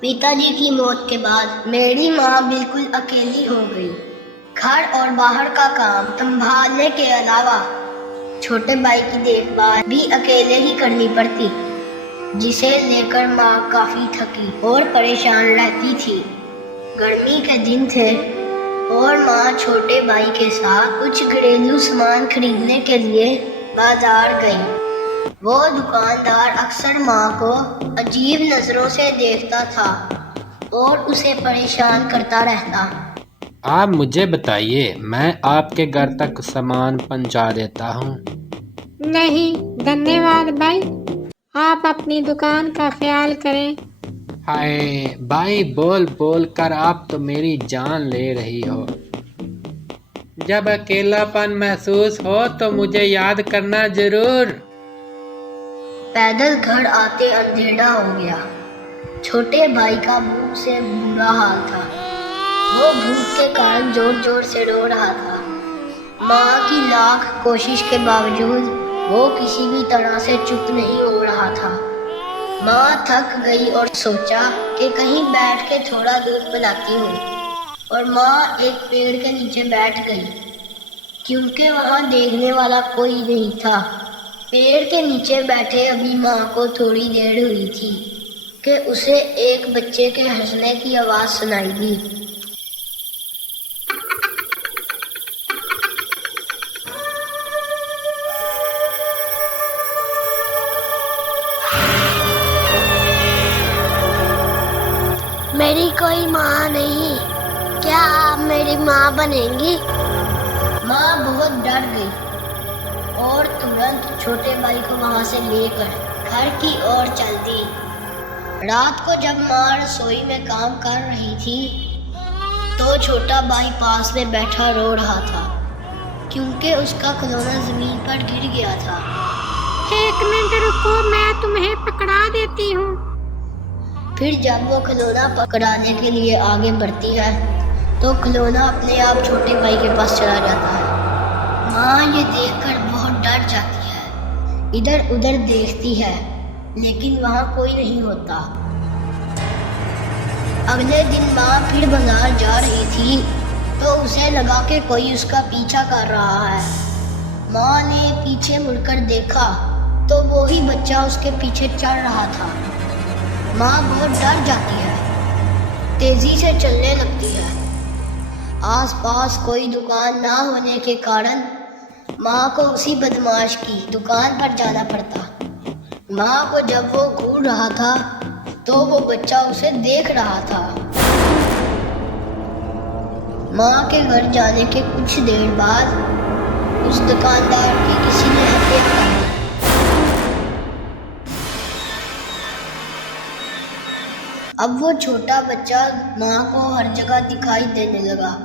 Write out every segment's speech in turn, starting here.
पिताजी की मौत के बाद मेरी माँ बिल्कुल अकेली हो गई। घर और बाहर का काम संभालने के अलावा छोटे भाई की देखभाल भी अकेले ही करनी पड़ती, जिसे लेकर माँ काफी थकी और परेशान रहती थी। गर्मी के दिन थे और माँ छोटे भाई के साथ कुछ घरेलू सामान खरीदने के लिए बाजार गई। वो दुकानदार अक्सर माँ को अजीब नजरों से देखता था और उसे परेशान करता रहता। आप मुझे बताइए, मैं आपके घर तक सामान पहुंचा देता हूँ। नहीं धन्यवाद भाई, आप अपनी दुकान का ख्याल करें। हाय भाई, बोल बोल कर आप तो मेरी जान ले रही हो। जब अकेलापन महसूस हो तो मुझे याद करना जरूर। पैदल घर आते अंधेरा हो गया। छोटे भाई का भूख से बुरा हाल था। वो भूख के कारण जोर जोर से रो रहा था। माँ की लाख कोशिश के बावजूद वो किसी भी तरह से चुप नहीं हो रहा था। माँ थक गई और सोचा कि कहीं बैठ के थोड़ा दूध पिलाती हूँ, और माँ एक पेड़ के नीचे बैठ गई, क्योंकि वहाँ देखने वाला कोई नहीं था। पेड़ के नीचे बैठे अभी माँ को थोड़ी देर हुई थी कि उसे एक बच्चे के हंसने की आवाज़ सुनाई दी। मेरी कोई माँ नहीं, क्या आप मेरी माँ बनेंगी? माँ बहुत डर गई और तुरंत छोटे भाई को वहां से लेकर घर की ओर चल दी। रात को जब माँ रसोई में काम कर रही थी तो छोटा भाई पास में बैठा रो रहा था, क्योंकि उसका खिलौना जमीन पर गिर गया था। एक मिनट रुको, मैं तुम्हें पकड़ा देती हूँ। फिर जब वो खिलौना पकड़ाने के लिए आगे बढ़ती है तो खिलौना अपने आप छोटे भाई के पास चला जाता है। माँ ये देखकर बहुत डर जाती है, इधर उधर देखती है, लेकिन वहाँ कोई नहीं होता। अगले दिन माँ फिर बाजार जा रही थी तो उसे लगा कि कोई उसका पीछा कर रहा है। माँ ने पीछे मुड़कर देखा तो वो ही बच्चा उसके पीछे चल रहा था। माँ बहुत डर जाती है, तेजी से चलने लगती है। आसपास कोई दुकान ना होने के कारण माँ को उसी बदमाश की दुकान पर जाना पड़ता। माँ को जब वो घूर रहा था तो वो बच्चा उसे देख रहा था। माँ के घर जाने के कुछ देर बाद उस दुकानदार की किसी ने हत्या कर दी। अब वो छोटा बच्चा माँ को हर जगह दिखाई देने लगा।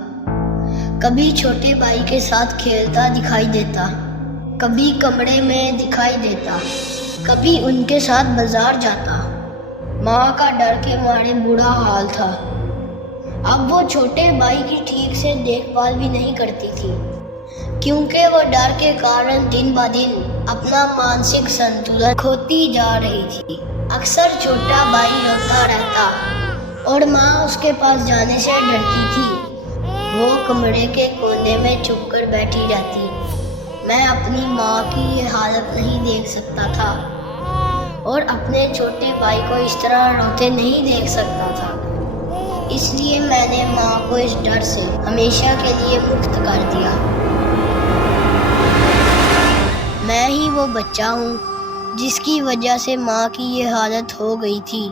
कभी छोटे भाई के साथ खेलता दिखाई देता, कभी कमरे में दिखाई देता, कभी उनके साथ बाजार जाता। माँ का डर के मारे बुरा हाल था। अब वो छोटे भाई की ठीक से देखभाल भी नहीं करती थी, क्योंकि वो डर के कारण दिन ब दिन अपना मानसिक संतुलन खोती जा रही थी। अक्सर छोटा भाई रोता रहता और माँ उसके पास जाने से डरती थी। वो कमरे के कोने में छुपकर बैठी रहती। मैं अपनी माँ की ये हालत नहीं देख सकता था और अपने छोटे भाई को इस तरह रोते नहीं देख सकता था। इसलिए मैंने माँ को इस डर से हमेशा के लिए मुक्त कर दिया। मैं ही वो बच्चा हूँ जिसकी वजह से माँ की ये हालत हो गई थी।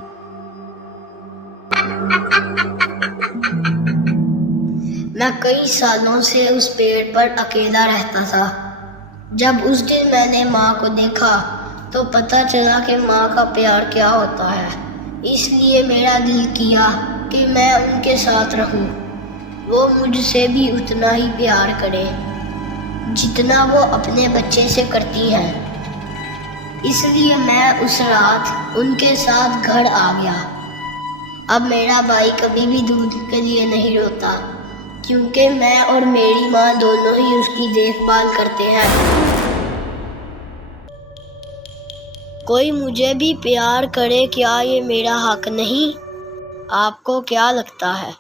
मैं कई सालों से उस पेड़ पर अकेला रहता था। जब उस दिन मैंने माँ को देखा तो पता चला कि माँ का प्यार क्या होता है। इसलिए मेरा दिल किया कि मैं उनके साथ रहूं। वो मुझसे भी उतना ही प्यार करें जितना वो अपने बच्चे से करती हैं। इसलिए मैं उस रात उनके साथ घर आ गया। अब मेरा भाई कभी भी दूध के लिए नहीं रोता, क्योंकि मैं और मेरी माँ दोनों ही उसकी देखभाल करते हैं। कोई मुझे भी प्यार करे, क्या ये मेरा हक नहीं? आपको क्या लगता है?